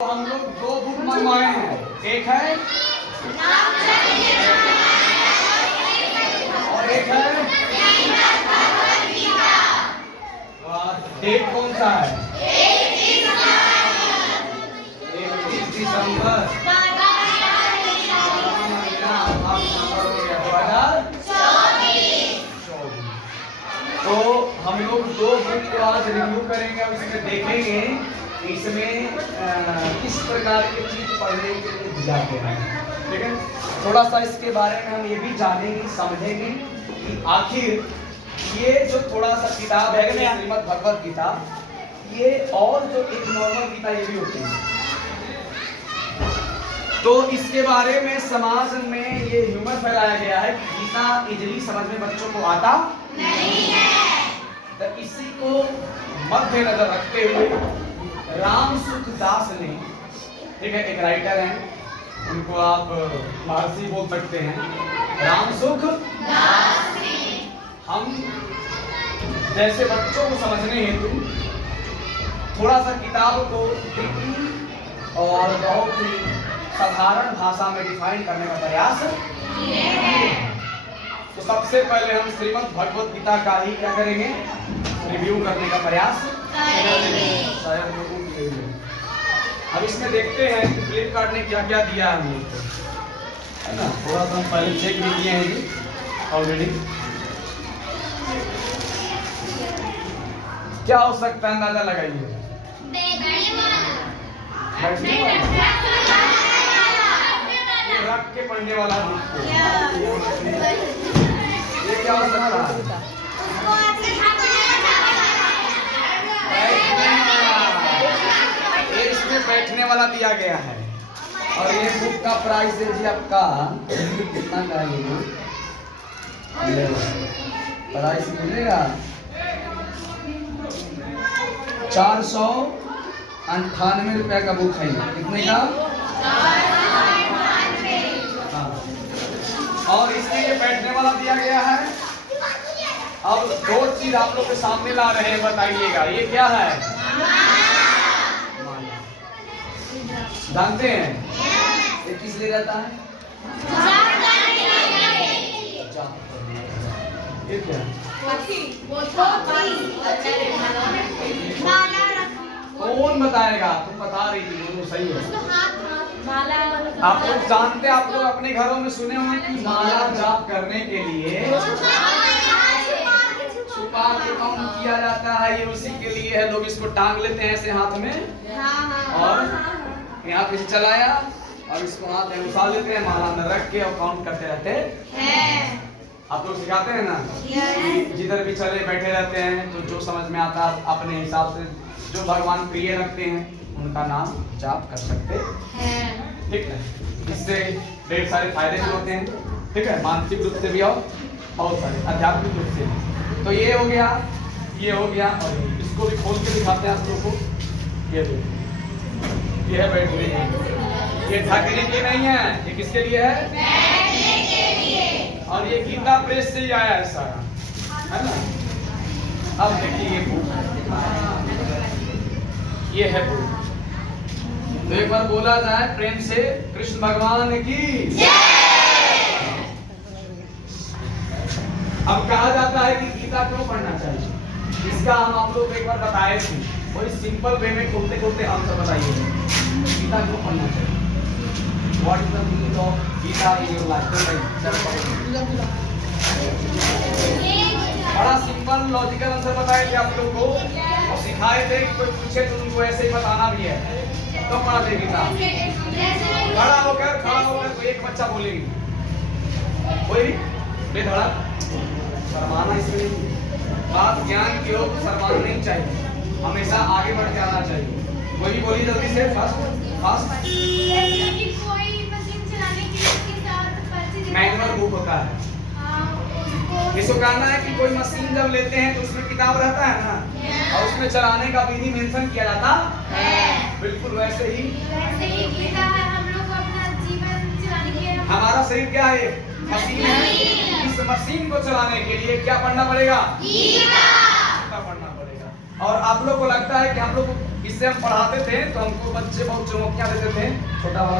हम लोग दो बुक मंगवाए हैं, एक है और एक है। डेट कौन सा है? 31 दिसंबर 2024। तो हम लोग दो बुक को आज रिव्यू करेंगे और इसमें देखेंगे इसमें किस प्रकार की चीज पढ़ने के लिए दिया गया है। ठीक है, थोड़ा सा इसके बारे में हम ये भी जानेंगे, समझेंगे कि आखिर ये जो थोड़ा सा किताब है श्रीमद् भगवत गीता, ये और जो एक नॉर्मल गीता ये भी होती है, तो इसके बारे में समाज में ये ह्यूमर फैलाया गया है कि गीता इजली समझ में बच्चों को आता नहीं है। तो इसी को मद्देनजर रखते हुए राम सुख दास ने, ठीक है, एक राइटर हैं, उनको आप महर्षि बोल सकते हैं, राम सुख दास ने हम जैसे बच्चों को समझने हेतु थोड़ा सा किताब को और बहुत ही साधारण भाषा में डिफाइन करने का प्रयास किए हैं। तो सबसे पहले हम श्रीमद् भगवत गीता का ही क्या करेंगे, रिव्यू करने का प्रयास करेंगे। अब इसमें देखते हैं कि फ्लिपकार्ट ने क्या क्या दिया है हम लोग को, है ना। थोड़ा सा हम पहले चेक भी किए हैं जी ऑलरेडी। क्या हो सकता है, अंदाजा लगाइए। रख के पढ़ने वाला ये क्या हो सकता है? इसमें बैठने वाला दिया गया है और ये बुक का प्राइस है जी आपका कितना का है? प्राइस मिलेगा 498 रुपया का बुक है। कितने का? हाँ। और इसमें ये बैठने वाला दिया गया है। अब दो चीज आप लोग के सामने ला रहे हैं, बताइएगा ये क्या है? जानते हैं ये किस लिए रहता है? ये क्या? कौन बताएगा? तुम बता रही थी, वो सही है। आप लोग जानते हैं, आप लोग अपने घरों में सुने होंगे कि माला जाप करने के लिए छुपा के कौन किया जाता है, ये उसी के लिए है। लोग इसको टांग लेते हैं ऐसे हाथ में और यहाँ पे चलाया और इसको हाथ में उछाल लेते हैं, माला में रख के और काउंट करते रहते हैं। आप लोग सिखाते हैं ना कि जिधर भी चले बैठे रहते हैं, तो जो समझ में आता है अपने हिसाब से जो भगवान प्रिय रखते हैं उनका नाम जाप कर सकते हैं। ठीक है, इससे ढेर सारे फायदे भी होते हैं। ठीक है, मानसिक रूप से भी और बहुत सारे आध्यात्मिक रूप से। तो ये हो गया, ये हो गया, और इसको भी खोल के दिखाते हैं आप लोगों को। ये देखो, ये है बैठने के, ये थकने के नहीं है, ये किसके लिए है? बैठने के लिए। और ये गीता प्रेस से ही आया है सारा, है ना। अब देखिए ये बुक, ये है बुक। तो एक बार बोला जाए प्रेम से कृष्ण भगवान की जय। अब कहा जाता है कि गीता क्यों पढ़ना चाहिए, इसका हम आप लोग एक बार बताए थे। वही सिंपल वे में खोलते खोलते आंसर बताइए, गीता क्यों पढ़ना चाहिए। What is the meaning of Gita in your life? बड़ा सिंपल लॉजिकल आंसर बताए थे आप लोग को और सिखाए थे कि कोई पूछे तो उनको ऐसे ही बताना भी है। तो पढ़ा दे गीता, खड़ा होकर कोई एक बच्चा बोलेगी, कोई बेधड़क शर्माना इसमें बात ज्ञान की हो, शर्माना नहीं चाहिए, हमेशा आगे बढ़ के आना चाहिए। कोई भी बोली जल्दी से, फास्ट मैनुअल बुक होता है। इसको कहना है कि कोई मशीन जब लेते हैं तो उसमें किताब रहता है ना, और उसमें चलाने का विधि मेंशन किया जाता है। बिल्कुल वैसे ही गीता है। हम लोग अपना जीवन चलाने के लिए, हमारा शरीर क्या है? मशीन है। इस मशीन को चलाने के लिए क्या पढ़ना पड़ेगा? गीता पढ़ना पड़ेगा। और आप लोग को लगता है कि हम लोग इससे हम पढ़ाते थे तो हमको बच्चे बहुत चुनौतियां देते थे, छोटा वाला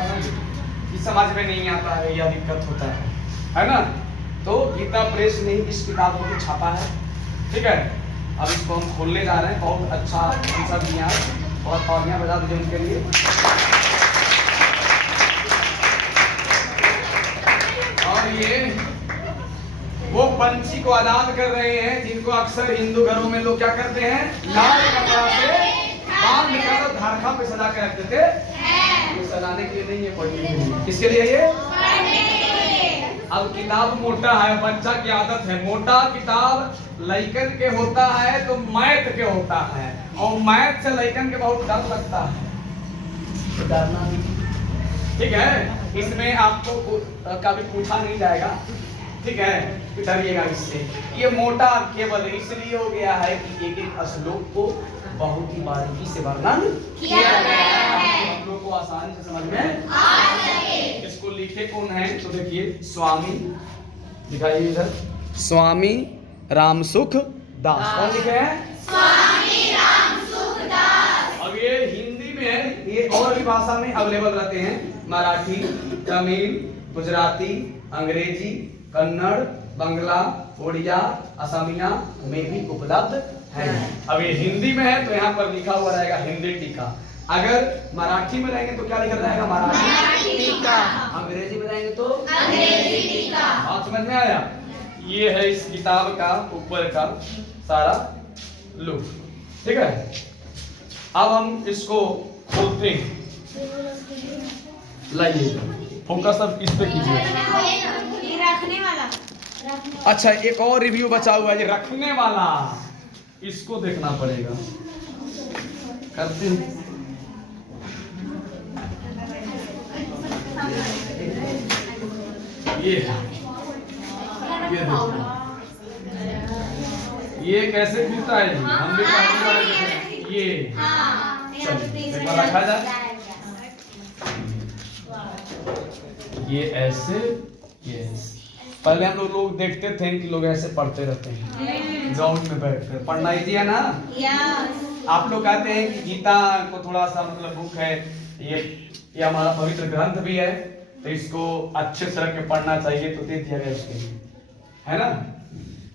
कि समझ में नहीं आता है या दिक्कत होता है ना। तो गीता प्रेस ने इस किताब को छापा है, ठीक है। अब इसको हम खोलने जा रहे हैं। बहुत अच्छा आंसर दिया है, बहुत तालियां बजा दीजिए उनके लिए। और ये वो पंछी को आजाद कर रहे हैं जिनको अक्सर हिंदू घरों में लोग क्या करते हैं, लाल कपड़ा से बांध कर धारखा पे सजा के रख देते हैं। ये सजाने के लिए नहीं है, पढ़ने के लिए। किसके लिए ये? अब किताब मोटा है, बच्चा की आदत है मोटा किताब लइकन के होता है तो मैथ के होता है, और मैथ से लइकन के बहुत डर लगता है, डरना नहीं, ठीक है। इसमें आपको कभी पूछा नहीं जाएगा, ठीक है, डरिएगा इससे। ये मोटा केवल इसलिए हो गया है कि एक एक श्लोक को बहुत ही बारीकी से वर्णन किया गया है, हम लोग को आसानी से समझ में आ सके। इसको लिखे कौन है तो देखिए, स्वामी दिखाइए इधर, स्वामी रामसुख दास। कौन लिखे हैं? स्वामी रामसुख दास। अब ये हिंदी में है, ये और भी भाषा में अवेलेबल रहते हैं, मराठी, तमिल, गुजराती, अंग्रेजी, कन्नड़, बंगला, उड़िया, असमिया में भी उपलब्ध है। अब ये हिंदी में है तो यहाँ पर लिखा हुआ रहेगा हिंदी टीका। अगर मराठी में रहेंगे तो क्या लिखा रहेगा? मराठी टीका। अंग्रेजी में रहेंगे तो अंग्रेजी टीका। बात समझ में आया? ये है इस किताब का ऊपर का सारा लुक, ठीक है। अब हम इसको खोलते हैं, लाइए फोकस अब इस पे कीजिए। रखने वाला। अच्छा, एक और रिव्यू बचा हुआ है, ये रखने वाला, इसको देखना पड़ेगा। करते हैं ये कैसे खुलता है जी? हम भी पहली बार देख रहे हैं। ये चलिए एक बार रखा जाए, ये ऐसे, ये पहले हम लोग देखते थे कि लोग ऐसे पढ़ते रहते हैं ग्राउंड में बैठ कर। पढ़ना इजी है ना? आप लोग कहते हैं कि गीता को थोड़ा सा मतलब बुक है, ये हमारा पवित्र ग्रंथ भी है, तो इसको अच्छे तरह के पढ़ना चाहिए, तो दे दिया गया उसके लिए, है ना।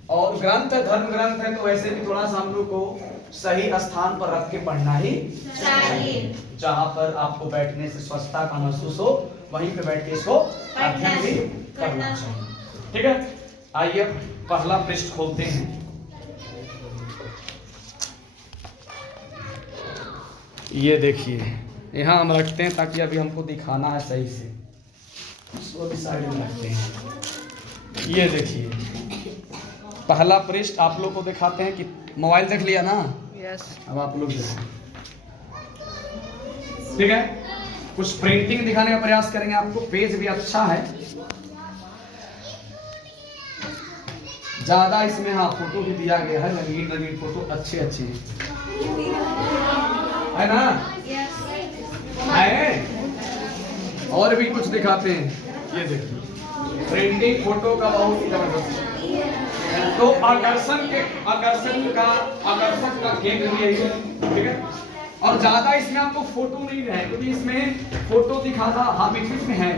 और ग्रंथ धर्म ग्रंथ है तो वैसे भी थोड़ा सा हम लोग को सही स्थान पर रख के पढ़ना ही चाहिए, जहाँ पर आपको बैठने से स्वच्छता का महसूस हो, वहीं पे बैठ के इसको अध्ययन भी करना चाहिए, ठीक है। आइए पहला पृष्ठ खोलते हैं। ये देखिए, यहाँ हम रखते हैं ताकि अभी हमको दिखाना है सही से, इसको भी साइड में रखते हैं। ये देखिए पहला पृष्ठ आप लोग को दिखाते हैं कि मोबाइल देख लिया ना? यस। अब आप लोग देखो, ठीक है। कुछ प्रिंटिंग दिखाने का प्रयास करेंगे आपको, पेज भी अच्छा है ज्यादा इसमें, हाँ फोटो भी दिया गया है, रंगीन रंगीन फोटो अच्छे अच्छे है ना? है और भी कुछ दिखाते हैं, ये देखिए प्रिंटिंग फोटो का बहुत ही जबरदस्त, तो आकर्षण का केंद्र भी यही है, ठीक है। और ज्यादा इसमें आपको फोटो नहीं है, क्योंकि इसमें फोटो दिखाना हाँ बीच में है,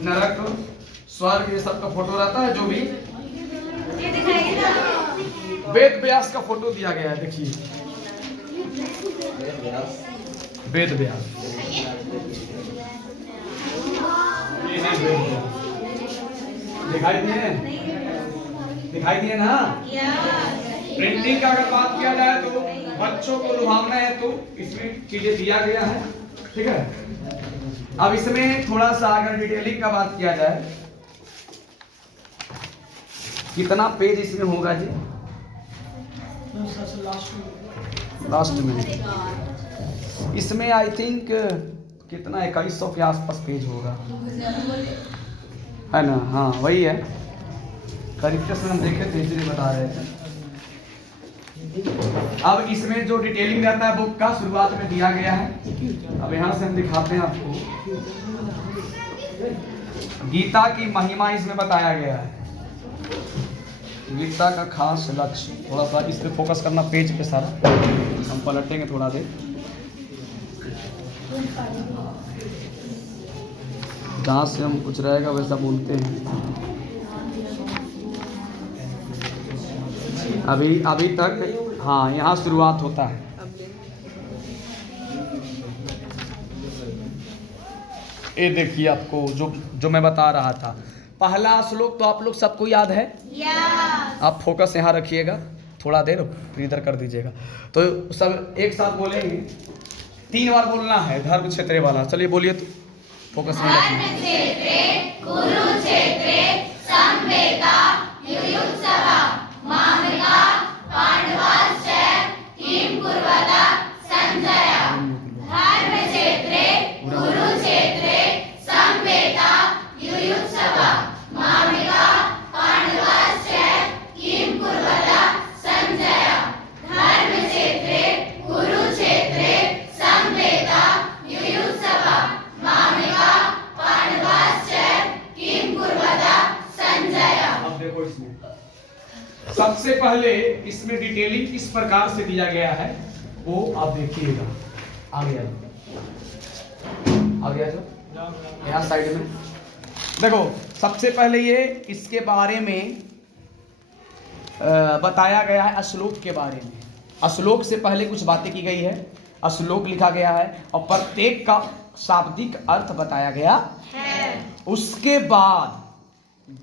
नरक स्वर्ग ये सब का फोटो रहता है, जो भी वेद व्यास का फोटो दिया गया है, देखिए वेद व्यास, दिखाई दिए ना? प्रिंटिंग का अगर बात किया जाए तो बच्चों को लुभावना है तो इसमें चीजें दिया गया है, ठीक है। अब इसमें थोड़ा सा अगर डिटेलिंग का बात किया जाए, कितना पेज इसमें होगा जी? लास्ट में इसमें आई थिंक कितना 2100 के आसपास पेज होगा, है ना? हाँ वही है, तरीके से हम देखे थे इसलिए बता रहे थे। अब इसमें जो डिटेलिंग रहता है बुक का शुरुआत में दिया गया है। अब यहाँ से हम दिखाते हैं आपको, गीता की महिमा इसमें बताया गया है। गीता का खास लक्ष्य, थोड़ा सा इस पे फोकस करना, पेज पे सारा हम पलटेंगे थोड़ा देर। जहाँ से हम कुछ रहेगा वैसा बोलते हैं। अभी तक हाँ, यहाँ शुरुआत होता है। ये देखिए, आपको जो मैं बता रहा था, पहला श्लोक तो आप लोग सबको याद है। आप फोकस यहाँ रखिएगा थोड़ा देर, फिर इधर कर दीजिएगा। तो सब एक साथ बोलेंगे, 3 बार बोलना है धर्म क्षेत्र वाला। चलिए बोलिए, तो फोकस में रखिए। कुरुक्षेत्रे संवेदा युयुत्सवा मामका पांडवाश्च किं कुर्वता संजय। धर्मक्षेत्रे कुरुक्षेत्रे संवेदा युयुत्सवा मामका पांडवाश्च किं कुर्वता संजय। धर्मक्षेत्रे कुरुक्षेत्रे संवेदा युयुत्सवा मामका पांडवाश्च किं कुर्वता संजय। अब देखो, इसमें सबसे पहले इसमें डिटेलिंग किस प्रकार से दिया गया है वो आप देखिएगा। आ गया जो यहाँ साइड में देखो, सबसे पहले ये इसके बारे में बताया गया है, श्लोक के बारे में। श्लोक से पहले कुछ बातें की गई है, श्लोक लिखा गया है और प्रत्येक का शाब्दिक अर्थ बताया गया है। उसके बाद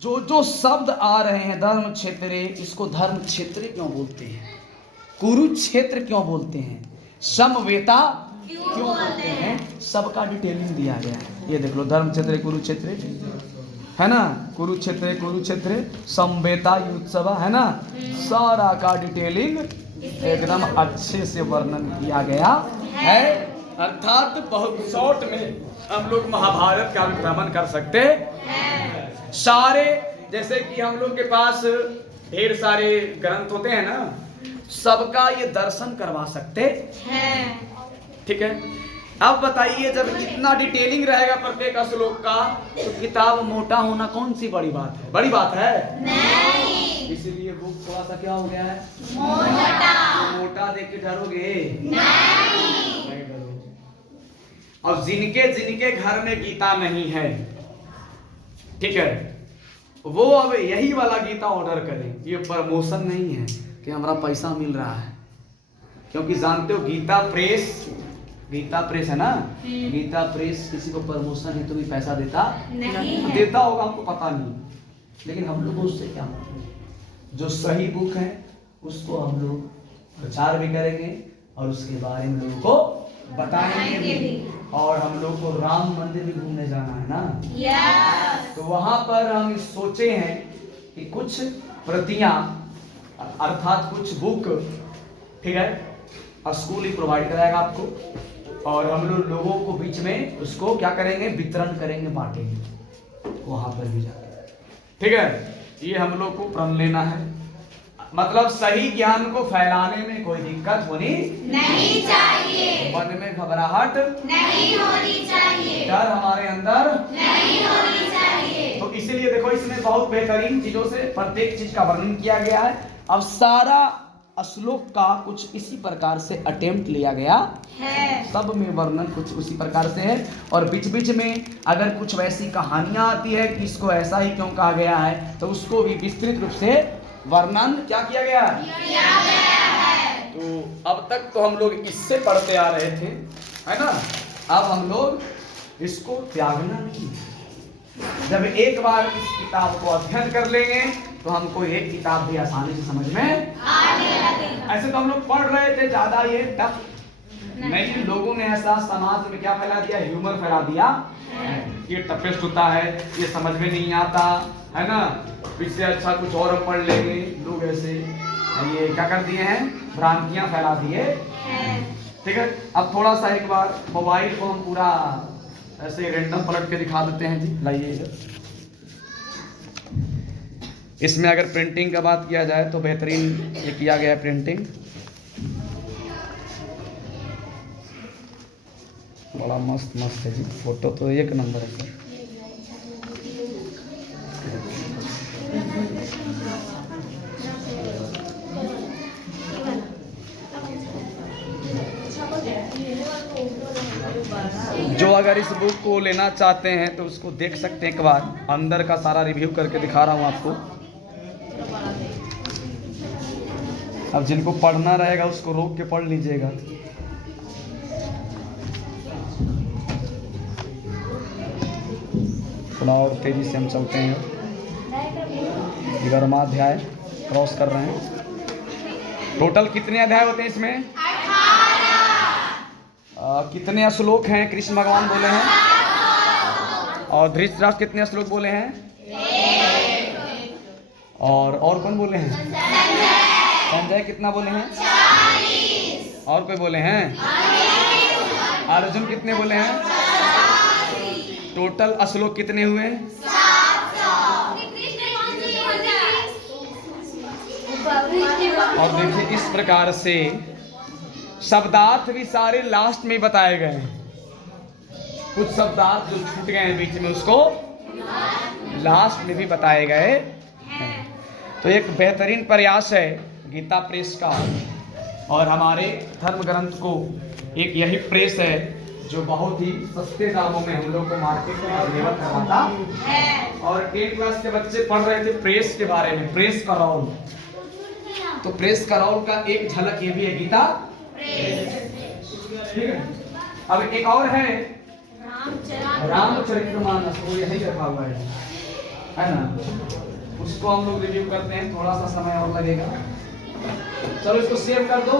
जो शब्द आ रहे हैं, धर्म क्षेत्र, इसको धर्म क्षेत्र क्यों बोलते हैं, कुरुक्षेत्र क्यों बोलते हैं, समवेता क्यों बोलते हैं, सबका डिटेलिंग दिया गया है। ये देख लो, धर्म क्षेत्र कुरुक्षेत्र है ना, कुरुक्षेत्र समवेता युत्सवा है ना, सारा का डिटेलिंग एकदम अच्छे से वर्णन किया गया है। अर्थात बहुत शॉर्ट में हम लोग महाभारत का भ्रमण कर सकते हैं। सारे, जैसे कि हम लोग के पास ढेर सारे ग्रंथ होते हैं ना, सबका ये दर्शन करवा सकते हैं। ठीक है, अब बताइए, जब इतना डिटेलिंग रहेगा प्रत्येक श्लोक का, तो किताब मोटा होना कौन सी बड़ी बात है? बड़ी बात है नहीं। इसीलिए बुक थोड़ा सा क्या हो गया है, मोटा देख के डरोगे नहीं डरोगे। अब जिनके घर में गीता नहीं है, ठीक है, वो अब यही वाला गीता ऑर्डर करें। ये प्रमोशन नहीं है कि हमारा पैसा मिल रहा है, क्योंकि जानते हो गीता प्रेस है ना, गीता प्रेस किसी को प्रमोशन है तो भी पैसा देता नहीं है। देता होगा, हमको पता नहीं, लेकिन हम लोग उससे क्या मतलब, जो सही बुक है उसको हम लोग प्रचार भी करेंगे और उसके बारे में लोगों को बताएंगे भी। और हम लोग को राम मंदिर भी घूमने जाना है ना, तो वहां पर हम सोचे हैं कि कुछ प्रतियां अर्थात कुछ बुक, ठीक है, स्कूल ही प्रोवाइड कराएगा आपको, और हम लोगों को बीच में उसको क्या करेंगे, वितरण करेंगे, बांटेंगे वहां पर भी जाकर। ठीक है, ये हम लोग को प्रण लेना है। मतलब सही ज्ञान को फैलाने में कोई दिक्कत होनी नहीं चाहिए, मन में घबराहट नहीं होनी चाहिए, डर हमारे अंदर नहीं होनी चाहिए। तो इसीलिए देखो, इसमें बहुत बेहतरीन चीजों से प्रत्येक चीज का वर्णन किया गया है। अब सारा श्लोक का कुछ इसी प्रकार से अटेम्प्ट लिया गया है, सब में वर्णन कुछ उसी प्रकार से है। और बीच बीच में अगर कुछ वैसी कहानियां आती है कि इसको ऐसा ही क्यों कहा गया है, तो उसको भी विस्तृत रूप से वर्णन क्या किया गया है। तो अब तक तो हम लोग इससे पढ़ते आ रहे थे, है ना, अब हम लोग इसको त्यागना नहीं है। जब एक बार इस किताब को अध्ययन कर लेंगे तो हमको एक किताब भी आसानी से समझ में आने लगेगा। ऐसे तो हम लोग पढ़ रहे थे, ज्यादा ये टफ नहीं, लोगों ने ऐसा समाज में क्या फैला दिया, ह्यूमर फैला दिया, ये टफेस्ट होता है, ये समझ में नहीं आता है ना, इससे अच्छा कुछ और हम पढ़ लेंगे। लोग ऐसे ये क्या कर दिए हैं, भ्रांतियां फैला दिए। ठीक है, अब थोड़ा सा एक बार मोबाइल को हम पूरा ऐसे रैंडम पलट के दिखा देते हैं जी। लाइए इधर, इसमें अगर प्रिंटिंग का बात किया जाए तो बेहतरीन ये किया गया है प्रिंटिंग, बड़ा मस्त मस्त है जी, फोटो तो एक नंबर है सर। इस बुक को लेना चाहते हैं तो उसको देख सकते हैं, एक बार अंदर का सारा रिव्यू करके दिखा रहा हूँ आपको। अब जिनको पढ़ना रहेगा उसको रोक के पढ़ लीजिएगा। थोड़ा और तेजी से हम चलते हैं। 11वां अध्याय क्रॉस कर रहे हैं। टोटल कितने अध्याय होते हैं इसमें? 18। कितने श्लोक हैं कृष्ण भगवान बोले हैं? और धृतराष्ट्र कितने श्लोक बोले हैं? 1। और कौन बोले हैं? संजय कितना बोले हैं? 40। और कोई बोले हैं? अर्जुन कितने बोले हैं? टोटल श्लोक कितने हुए? 700। और देखिए इस प्रकार से शब्दार्थ भी सारे लास्ट में बताए गए हैं। कुछ शब्दार्थ जो छूट गए हैं बीच में उसको लास्ट में भी बताए गए हैं। तो एक बेहतरीन प्रयास है गीता प्रेस का, और हमारे धर्म ग्रंथ को एक यही प्रेस है जो बहुत ही सस्ते दामों में हम लोग को मार्केट में अवेलेबल करवाता है। और 10 क्लास के बच्चे पढ़ रहे थे प्रेस के बारे में, प्रेस करौल। तो प्रेस करौल का एक झलक ये भी है गीता प्रेस। ठीक है। अब एक और है रामचरितमानस, वो यही रखा हुआ है ना, उसको हम लोग रिव्यू करते हैं। थोड़ा सा समय और लगेगा। चलो इसको सेव कर दो।